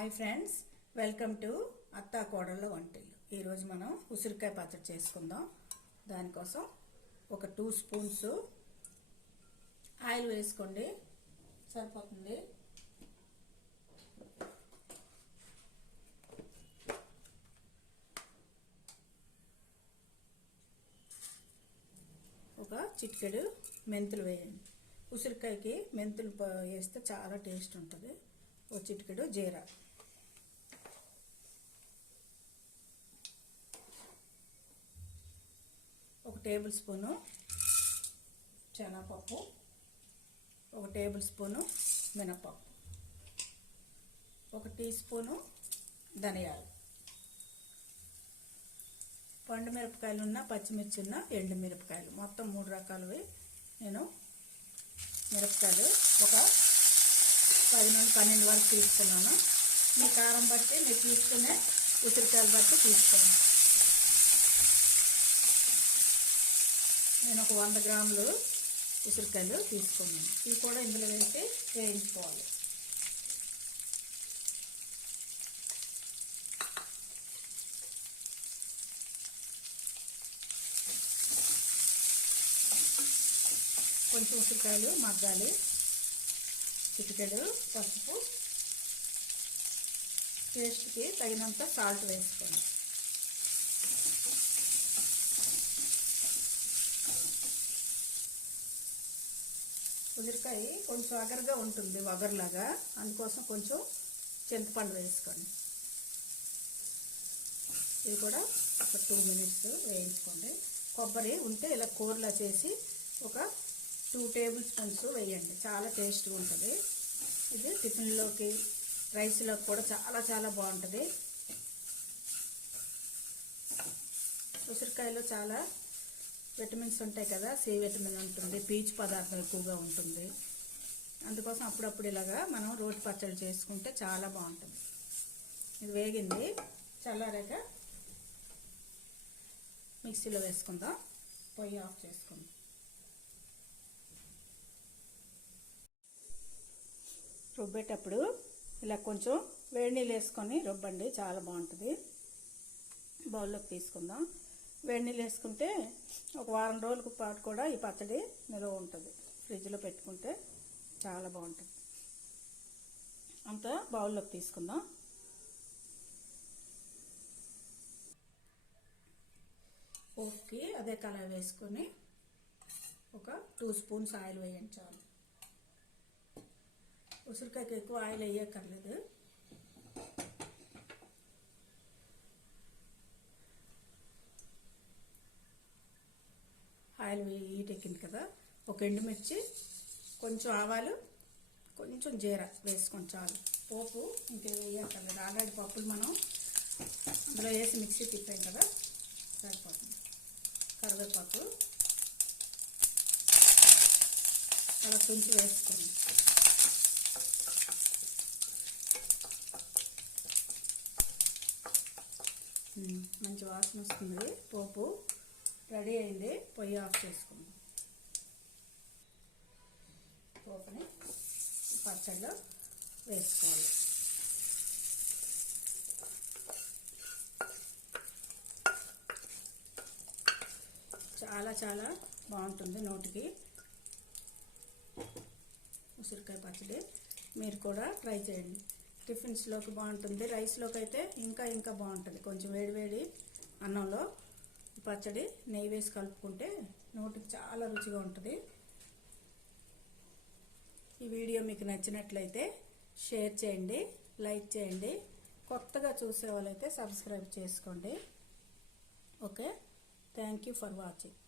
Hi friends welcome to అత్తా కోడళ్ళ వంటిల్లు. ఈరోజు మనం ఉసిరికాయ పచ్చడి చేసుకుందాం. దానికోసం ఒక టూ స్పూన్స్ ఆయిల్ వేసుకోండి. సరిపోతుంది. ఒక చిటికెడు మెంతులు వేయండి. ఉసిరికాయకి మెంతులు వేస్తే చాలా టేస్ట్ ఉంటుంది. ఒక చిటికెడు జీరా. టేబుల్ స్పూను శనగపప్పు ఒక టేబుల్ స్పూను మినపప్పు ఒక టీ స్పూను ధనియాలు. పండు మిరపకాయలు ఉన్న పచ్చిమిర్చి ఉన్న ఎండు మిరపకాయలు. మొత్తం మూడు రకాలవి నేను మిరపకాయలు ఒక పది నుండి పన్నెండు వరకు తీసుకున్నాను. మీ కారం బట్టి మీరు తీసుకునే ఉసిరికాయలు బట్టి తీసుకోండి. నేను ఒక వంద గ్రాములు ఉసిరికాయలు తీసుకున్నాను. ఇవి కూడా ఇందులో వేసి వేయించుకోవాలి. కొంచెం ఉసిరికాయలు మగ్గాలి. చిటికెడు పసుపు టేస్ట్కి తగినంత సాల్ట్ వేసుకోండి. ఉసిరికాయ కొంచెం అగరగా ఉంటుంది వగర్లాగా. అందుకోసం కొంచెం చింతపండు వేసుకోండి. ఇది కూడా ఒక టూ మినిట్స్ వేయించుకోండి. కొబ్బరి ఉంటే ఇలా కూరలా చేసి ఒక టూ టేబుల్ స్పూన్స్ వేయండి. చాలా టేస్ట్గా ఉంటుంది. ఇది టిఫిన్లోకి రైస్లోకి కూడా చాలా చాలా బాగుంటుంది. ఉసిరికాయలో చాలా విటమిన్స్ ఉంటాయి కదా సి విటమిన్ ఉంటుంది పీచు పదార్థం ఎక్కువగా ఉంటుంది. అందుకోసం అప్పుడప్పుడు ఇలాగా మనం రోటి పచ్చడి చేసుకుంటే చాలా బాగుంటుంది. ఇది వేగింది చల్లారాక మిక్సీలో వేసుకుందాం పొయ్యి ఆఫ్ చేసుకుందాం. రుబ్బేటప్పుడు ఇలా కొంచెం వేడి నీళ్ళు వేసుకొని రుబ్బండి చాలా బాగుంటుంది. బౌల్లోకి తీసుకుందాం. వేడి నీళ్ళు వేసుకుంటే ఒక వారం రోజులకు పాటు కూడా ఈ పచ్చడి నిల్వ ఉంటుంది. ఫ్రిడ్జ్లో పెట్టుకుంటే చాలా బాగుంటుంది. అంతా బౌల్లోకి తీసుకుందాం. పోపుకి అదే కలర్ వేసుకొని ఒక టూ స్పూన్స్ ఆయిల్ వేయండి చాలు. ఉసిరికాయకి ఎక్కువ ఆయిల్ వేయక్కర్లేదు. ఆయిల్ హీట్ ఎక్కింది కదా. ఒక ఎండుమిర్చి కొంచెం ఆవాలు కొంచెం జీర వేసుకొని చాలు. పోపు ఇంకా వేయక్కర్లేదు. ఆల్రెడీ పప్పులు మనం అందులో వేసి మిక్సీ తిప్పాం కదా. సరిపోతుంది. కరివేపాకు. అలా తుంచి వేసుకోండి మంచి వాసన వస్తుంది. పోపు. రెడీ అయింది. పొయ్యి ఆఫ్ చేసుకుందాం. పోపుని పచ్చడిలో వేసుకోవాలి. చాలా చాలా బాగుంటుంది నోటికి. ఉసిరికాయ పచ్చడి. మీరు కూడా ట్రై చేయండి. టిఫిన్స్లోకి బాగుంటుంది. రైస్లోకి అయితే ఇంకా ఇంకా బాగుంటుంది. కొంచెం వేడివేడి అన్నంలో ఈ పచ్చడి నెయ్యి వేసి కలుపుకుంటే నోటికి చాలా రుచిగా ఉంటుంది. ఈ వీడియో మీకు నచ్చినట్లయితే షేర్ చేయండి లైక్ చేయండి కొత్తగా చూసే వాళ్ళైతే సబ్స్క్రైబ్ చేసుకోండి. Okay? Thank you for watching.